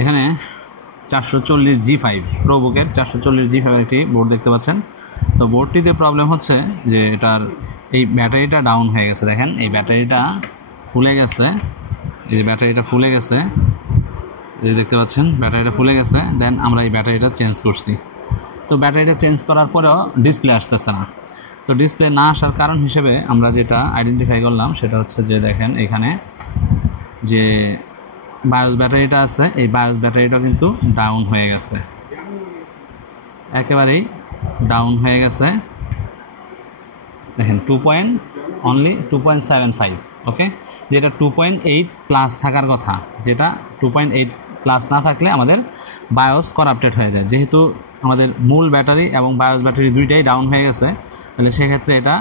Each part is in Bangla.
এখানে 440G5 প্রোবুকের 440G5 একটি বোর্ড দেখতে পাচ্ছেন। তো বোর্ডটিতে প্রবলেম হচ্ছে যে এটার এই ব্যাটারিটা ডাউন হয়ে গেছে। দেখেন এই ব্যাটারিটা ফুলে গেছে, এই যে ব্যাটারিটা ফুলে গেছে, এই যে দেখতে পাচ্ছেন ব্যাটারিটা ফুলে গেছে। দেন আমরা এই ব্যাটারিটা চেঞ্জ করছি। তো ব্যাটারিটা চেঞ্জ করার পরেও ডিসপ্লে আসতেছে না। তো ডিসপ্লে না আসার কারণ হিসেবে আমরা যেটা আইডেন্টিফাই করলাম সেটা হচ্ছে যে দেখেন এখানে যে বায়োস ব্যাটারিটা আছে, এই বায়োস ব্যাটারিটা কিন্তু ডাউন হয়ে গেছে, একেবারেই ডাউন হয়ে গেছে। দেখেন অনলি 2.75, ওকে, যেটা 2.8 প্লাস থাকার কথা, যেটা 2.8 প্লাস না থাকলে আমাদের বায়োস করাপ্টেড হয়ে যায়। যেহেতু আমাদের মূল ব্যাটারি এবং বায়োস ব্যাটারি দুইটাই ডাউন হয়ে গেছে, তাহলে সেক্ষেত্রে এটা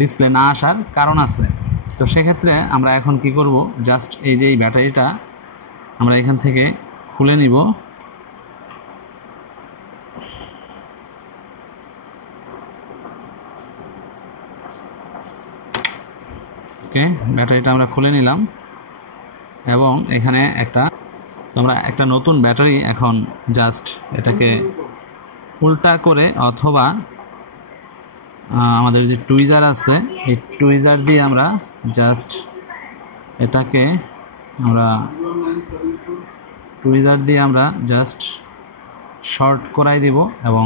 ডিসপ্লে না আসার কারণ আছে। তো সেক্ষেত্রে আমরা এখন কি করব, জাস্ট এই যে এই ব্যাটারিটা আমরা এখান থেকে খুলে নিব। ওকে, ব্যাটারিটা আমরা খুলে নিলাম এবং এখানে আমরা একটা নতুন ব্যাটারি এখন জাস্ট এটাকে উল্টা করে অথবা আমাদের যে টুইজার আছে এই টুইজার দিয়ে আমরা জাস্ট এটাকে জাস্ট শর্ট করাই দিব এবং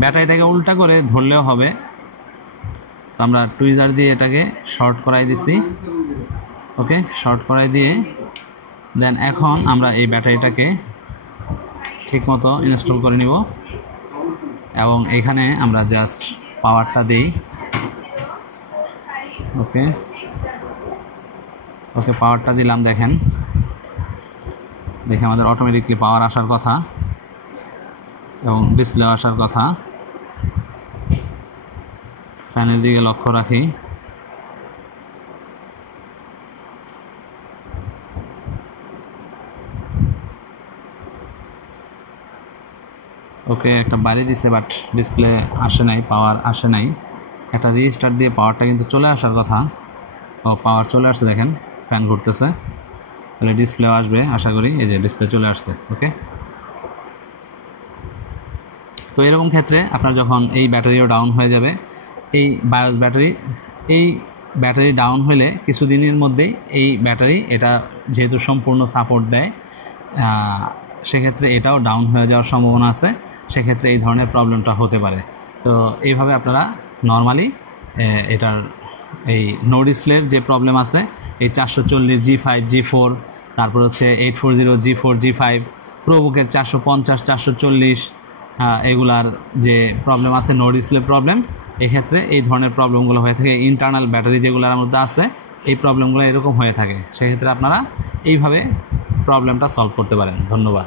ব্যাটারিটাকে উল্টা করে ধরলেও হবে। তো আমরা টুইজার দিয়ে এটাকে শর্ট করাই দিছি, ওকে, শর্ট করাই দিয়ে দেন এখন আমরা এই ব্যাটারিটাকে ঠিকমতো ইনস্টল করে নিব এবং এখানে আমরা জাস্ট পাওয়ারটা দিই। ওকে, পাওয়ারটা দিলাম। দেখে আমাদের অটোমেটিকলি পাওয়ার আসার কথা এবং ডিসপ্লে আসার কথা। ফ্যানের দিকে লক্ষ্য রাখি। ওকে, একটা বাড়ি দিছে বাট ডিসপ্লে আসে নাই, পাওয়ার আসে নাই। একটা রিস্টার্ট দিয়ে পাওয়ারটা কিন্তু চলে আসার কথা। ও পাওয়ার চলে আসছে, দেখেন ফ্যান ঘুরতেছে, তাহলে ডিসপ্লেও আসবে আশা করি। এই যে ডিসপ্লে চলে আসছে। ওকে, তো এরকম ক্ষেত্রে আপনার যখন এই ব্যাটারিও ডাউন হয়ে যাবে, এই বায়োস ব্যাটারি ডাউন হলে কিছুদিনের মধ্যেই এই ব্যাটারি এটা যেহেতু সম্পূর্ণ সাপোর্ট দেয়, সেক্ষেত্রে এটাও ডাউন হয়ে যাওয়ার সম্ভাবনা আছে। সেক্ষেত্রে এই ধরনের প্রবলেমটা হতে পারে। তো এইভাবে আপনারা নর্মালি এটার এই নো ডিসপ্লের যে প্রবলেম আছে, এই 440G5 G4, তারপর হচ্ছে 840G4 G5 প্রোবুকের 450 440 এগুলার যে প্রবলেম আছে নো ডিসপ্লে প্রবলেম, এক্ষেত্রে এই ধরনের প্রবলেমগুলো হয়ে থাকে। ইন্টারনাল ব্যাটারি যেগুলোর মধ্যে আছে এই প্রবলেমগুলো এরকম হয়ে থাকে। সেক্ষেত্রে আপনারা এইভাবে প্রবলেমটা সলভ করতে পারেন। ধন্যবাদ।